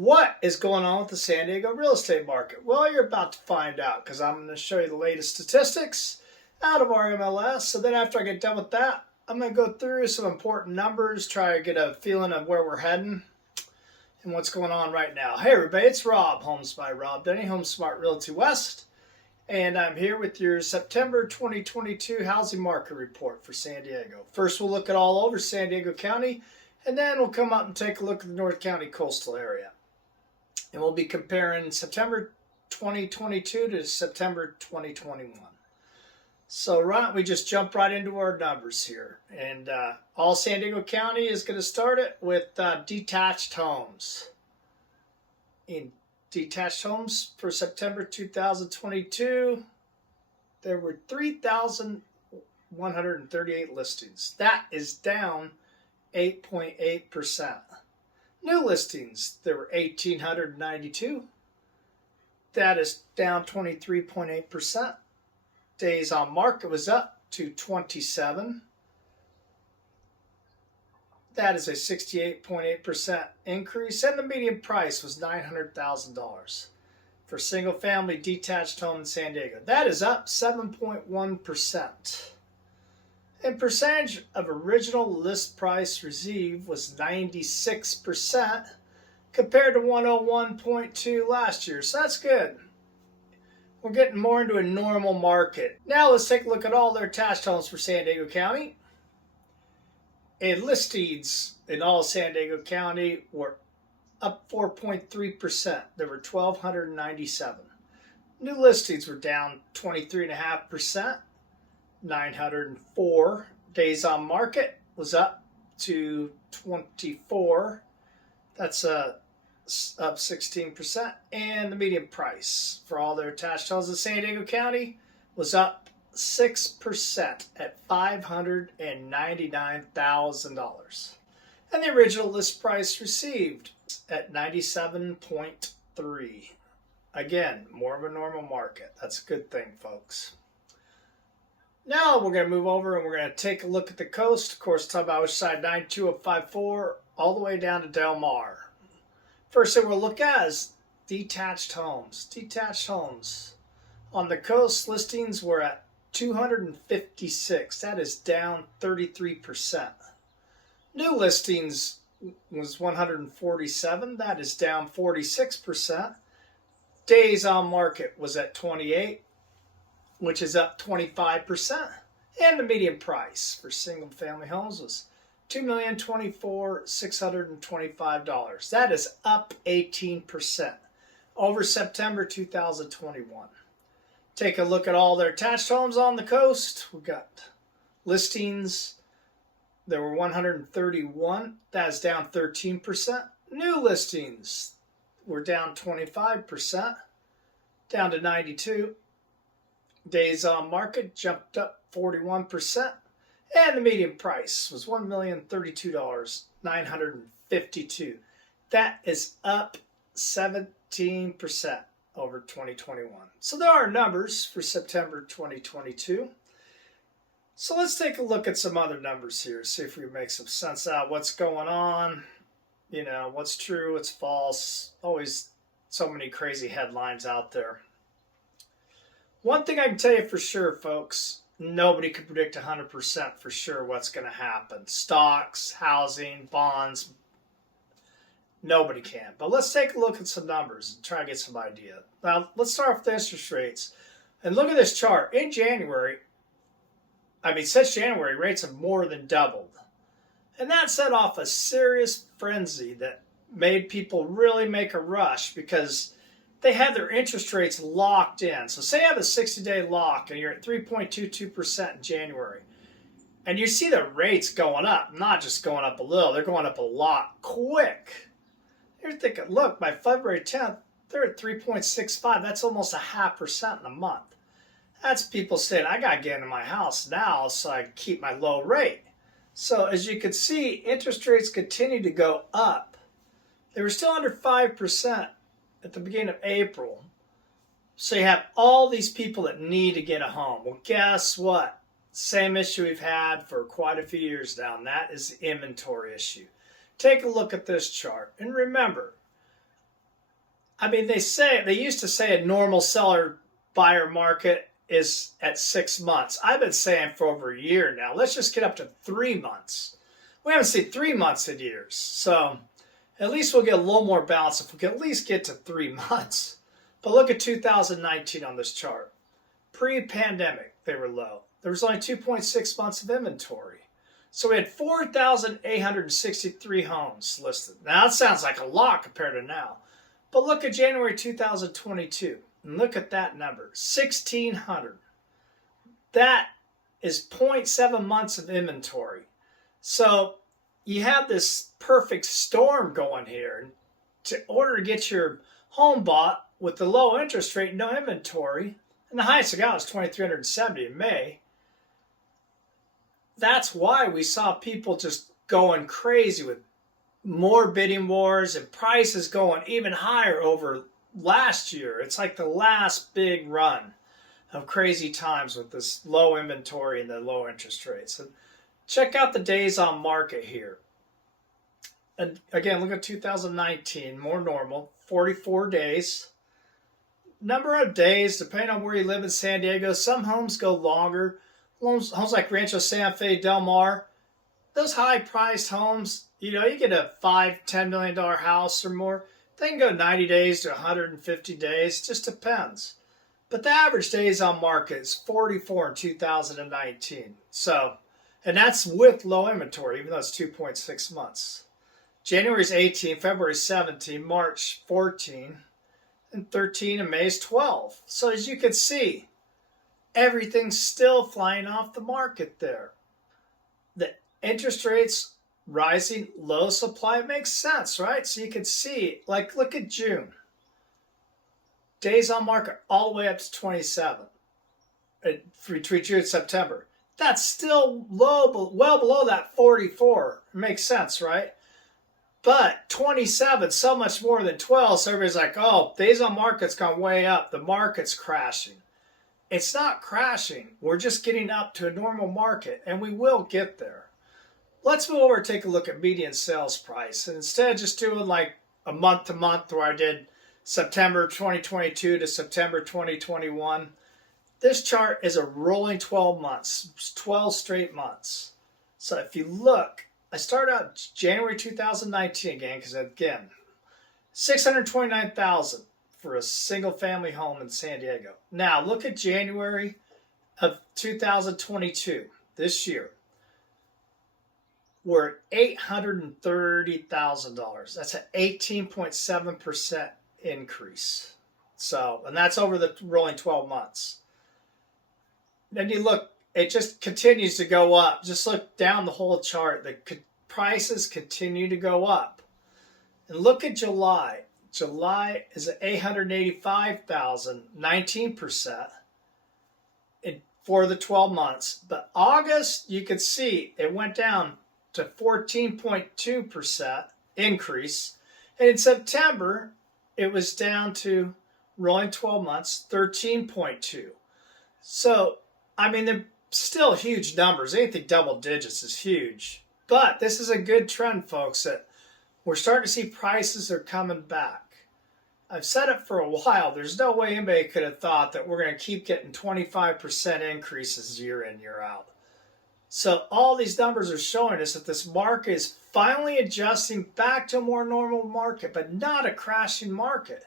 What is going on with the San Diego real estate market? Well, you're about to find out because I'm going to show you the latest statistics out of our MLS. So then after I get done with that, I'm going to go through some important numbers, try to get a feeling of where we're heading and what's going on right now. Hey everybody, it's Rob, Homes by Rob Denny, Home Smart Realty West. And I'm here with your September 2022 housing market report for San Diego. First, we'll look at all over San Diego County, and then we'll come up and take a look at the North County coastal area. And we'll be comparing September 2022 to September 2021. So why don't we just jump right into our numbers here. And all San Diego County is going to start it with detached homes. In detached homes for September 2022, there were 3,138 listings. That is down 8.8%. New listings, there were 1,892. That is down 23.8%. Days on market was up to 27. That is a 68.8% increase. And the median price was $900,000 for single-family detached home in San Diego. That is up 7.1%. And percentage of original list price received was 96% compared to 101.2 last year. So that's good. We're getting more into a normal market. Now let's take a look at all their attached homes for San Diego County. And listings in all San Diego County were up 4.3%. There were 1,297. New listings were down 23.5%. 904. Days on market was up to 24. That's up 16%. And the median price for all their attached homes in San Diego County was up 6% at $599,000. And the original list price received at 97.3. Again, more of a normal market. That's a good thing, folks. Now we're going to move over and we're going to take a look at the coast. Of course, talk about Oceanside 92054 all the way down to Del Mar. First thing we'll look at is detached homes. Detached homes. On the coast, listings were at 256. That is down 33%. New listings was 147. That is down 46%. Days on market was at 28, which is up 25%. And the median price for single-family homes was $2,024,625. That is up 18% over September 2021. Take a look at all their attached homes on the coast. We've got listings. There were 131. That is down 13%. New listings were down 25%, down to 92. Days on market jumped up 41%. And the median price was $1,032,952. That is up 17% over 2021. So there are numbers for September 2022. So let's take a look at some other numbers here, see if we can make some sense out of what's going on, what's true, what's false. Always so many crazy headlines out there. One thing I can tell you for sure, folks, nobody can predict 100% for sure what's going to happen. Stocks, housing, bonds, nobody can. But let's take a look at some numbers and try to get some idea. Now, let's start with the interest rates. And look at this chart. In January, since January, rates have more than doubled. And that set off a serious frenzy that made people really make a rush because they had their interest rates locked in. So say you have a 60-day lock and you're at 3.22% in January. And you see the rates going up, not just going up a little, they're going up a lot quick. You're thinking, look, by February 10th, they're at 3.65. That's almost 0.5% in a month. That's people saying, I got to get into my house now so I can keep my low rate. So as you can see, interest rates continue to go up. They were still under 5% at the beginning of April. So you have all these people that need to get a home. Well, guess what? Same issue we've had for quite a few years now, and that is the inventory issue. Take a look at this chart. And remember, I mean, they used to say a normal seller buyer market is at 6 months. I've been saying for over a year now. Let's just get up to 3 months. We haven't seen 3 months in years. So at least we'll get a little more balance if we can at least get to 3 months. But look at 2019 on this chart. Pre-pandemic, they were low. There was only 2.6 months of inventory. So we had 4,863 homes listed. Now that sounds like a lot compared to now. But look at January 2022 and look at that number, 1,600. That is 0.7 months of inventory. So you have this perfect storm going here. In order to get your home bought with the low interest rate, no inventory, and the highest I got was 2,370 in May. That's why we saw people just going crazy with more bidding wars and prices going even higher over last year. It's like the last big run of crazy times with this low inventory and the low interest rates. And check out the days on market here. And again, look at 2019, more normal, 44 days. Number of days, depending on where you live in San Diego, some homes go longer. Homes like Rancho Santa Fe, Del Mar, those high-priced homes, you get a $5-10 million house or more, they can go 90 days to 150 days, just depends. But the average days on market is 44 in 2019. So, and that's with low inventory, even though it's 2.6 months. January's 18, February 17, March 14, and 13, and May's 12. So as you can see, everything's still flying off the market there. The interest rates rising, low supply makes sense, right? So you can see, like, look at June. Days on market all the way up to 27. Between June and September. That's still low, well below that 44. It makes sense, right? But 27, so much more than 12. So everybody's like, oh, days on market's gone way up. The market's crashing. It's not crashing. We're just getting up to a normal market, and we will get there. Let's move over and take a look at median sales price. And instead of just doing like a month to month where I did September 2022 to September 2021, this chart is a rolling 12 months, 12 straight months. So if you look, I start out January 2019 again, because again, 629,000 for a single family home in San Diego. Now look at January of 2022, this year. We're at $830,000. That's an 18.7% increase. So, and that's over the rolling 12 months. Then you look, it just continues to go up. Just look down the whole chart. The prices continue to go up. And look at July. July is at $885,000, 19% for the 12 months. But August, you could see it went down to 14.2% increase. And in September, it was down to rolling 12 months, 13.2. So, I mean, they're still huge numbers. Anything double digits is huge. But this is a good trend, folks, that we're starting to see prices are coming back. I've said it for a while. There's no way anybody could have thought that we're going to keep getting 25% increases year in, year out. So all these numbers are showing us that this market is finally adjusting back to a more normal market, but not a crashing market.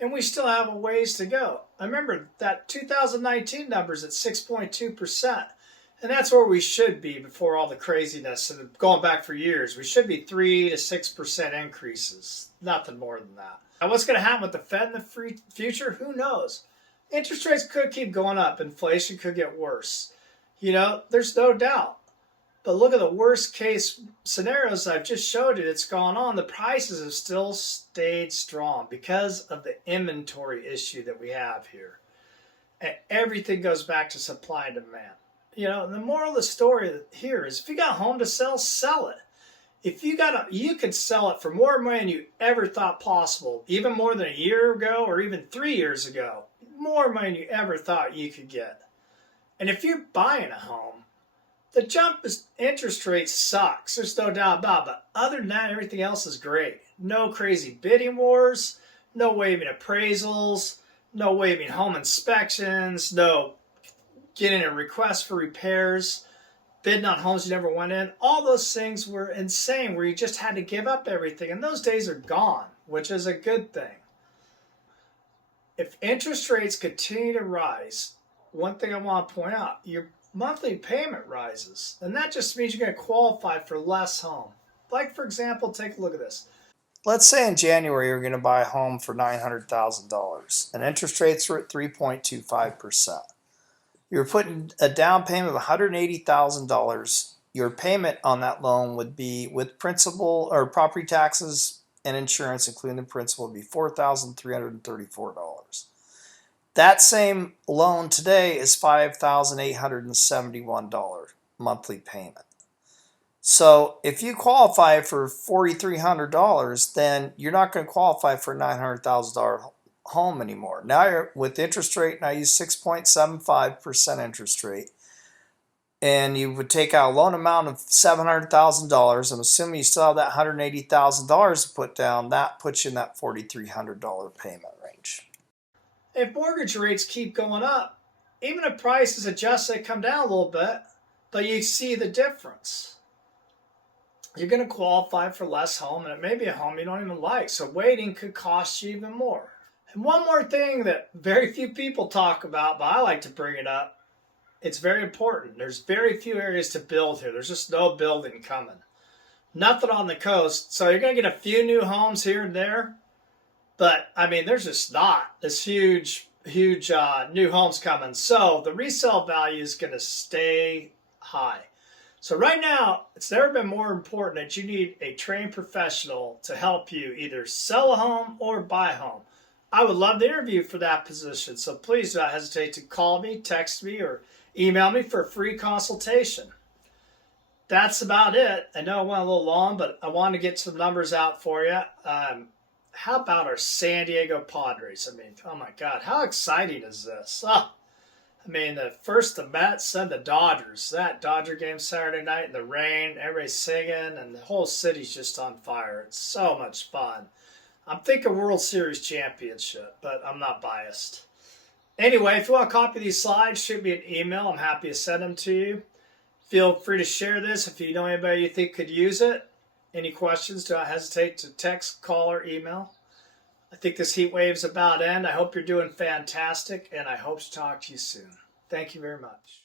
And we still have a ways to go. I remember that 2019 numbers at 6.2%. And that's where we should be before all the craziness. And going back for years, we should be 3 to 6% increases. Nothing more than that. Now, what's going to happen with the Fed in the future? Who knows? Interest rates could keep going up. Inflation could get worse. There's no doubt. But look at the worst case scenarios I've just showed you. It's gone on. The prices have still stayed strong because of the inventory issue that we have here. And everything goes back to supply and demand. The moral of the story here is if you got a home to sell, sell it. If you could sell it for more money than you ever thought possible, even more than a year ago or even 3 years ago, more money than you ever thought you could get. And if you're buying a home, the jump in interest rate sucks. There's no doubt about it. But other than that, everything else is great. No crazy bidding wars. no waiving appraisals, no waiving home inspections, no getting a request for repairs, bidding on homes you never went in. All those things were insane where you just had to give up everything. And those days are gone, which is a good thing. If interest rates continue to rise, one thing I want to point out, your monthly payment rises. And that just means you're going to qualify for less home. Like, for example, take a look at this. Let's say in January you're going to buy a home for $900,000 and interest rates are at 3.25%. You're putting a down payment of $180,000. Your payment on that loan would be, with principal or property taxes and insurance, including the principal, would be $4,334. That same loan today is $5,871 monthly payment. So if you qualify for $4,300, then you're not going to qualify for a $900,000 home anymore. Now you're with interest rate, and I use 6.75% interest rate, and you would take out a loan amount of $700,000. I'm assuming you still have that $180,000 to put down. That puts you in that $4,300 payment range. If mortgage rates keep going up, even if prices adjust, they come down a little bit, but you see the difference. You're going to qualify for less home, and it may be a home you don't even like. So waiting could cost you even more. And one more thing that very few people talk about, but I like to bring it up. It's very important. There's very few areas to build here. There's just no building coming. Nothing on the coast. So you're going to get a few new homes here and there. But, I mean, there's just not this huge new homes coming. So the resale value is going to stay high. So right now, it's never been more important that you need a trained professional to help you either sell a home or buy a home. I would love to interview for that position. So please do not hesitate to call me, text me, or email me for a free consultation. That's about it. I know it went a little long, but I wanted to get some numbers out for you. How about our San Diego Padres? I mean, oh my God, how exciting is this? I mean, first the Mets, then the Dodgers. That Dodger game Saturday night in the rain, everybody's singing, and the whole city's just on fire. It's so much fun. I'm thinking World Series championship, but I'm not biased. Anyway, if you want to copy these slides, shoot me an email. I'm happy to send them to you. Feel free to share this if you know anybody you think could use it. Any questions, do not hesitate to text, call, or email. I think this heat wave's about to end. I hope you're doing fantastic, and I hope to talk to you soon. Thank you very much.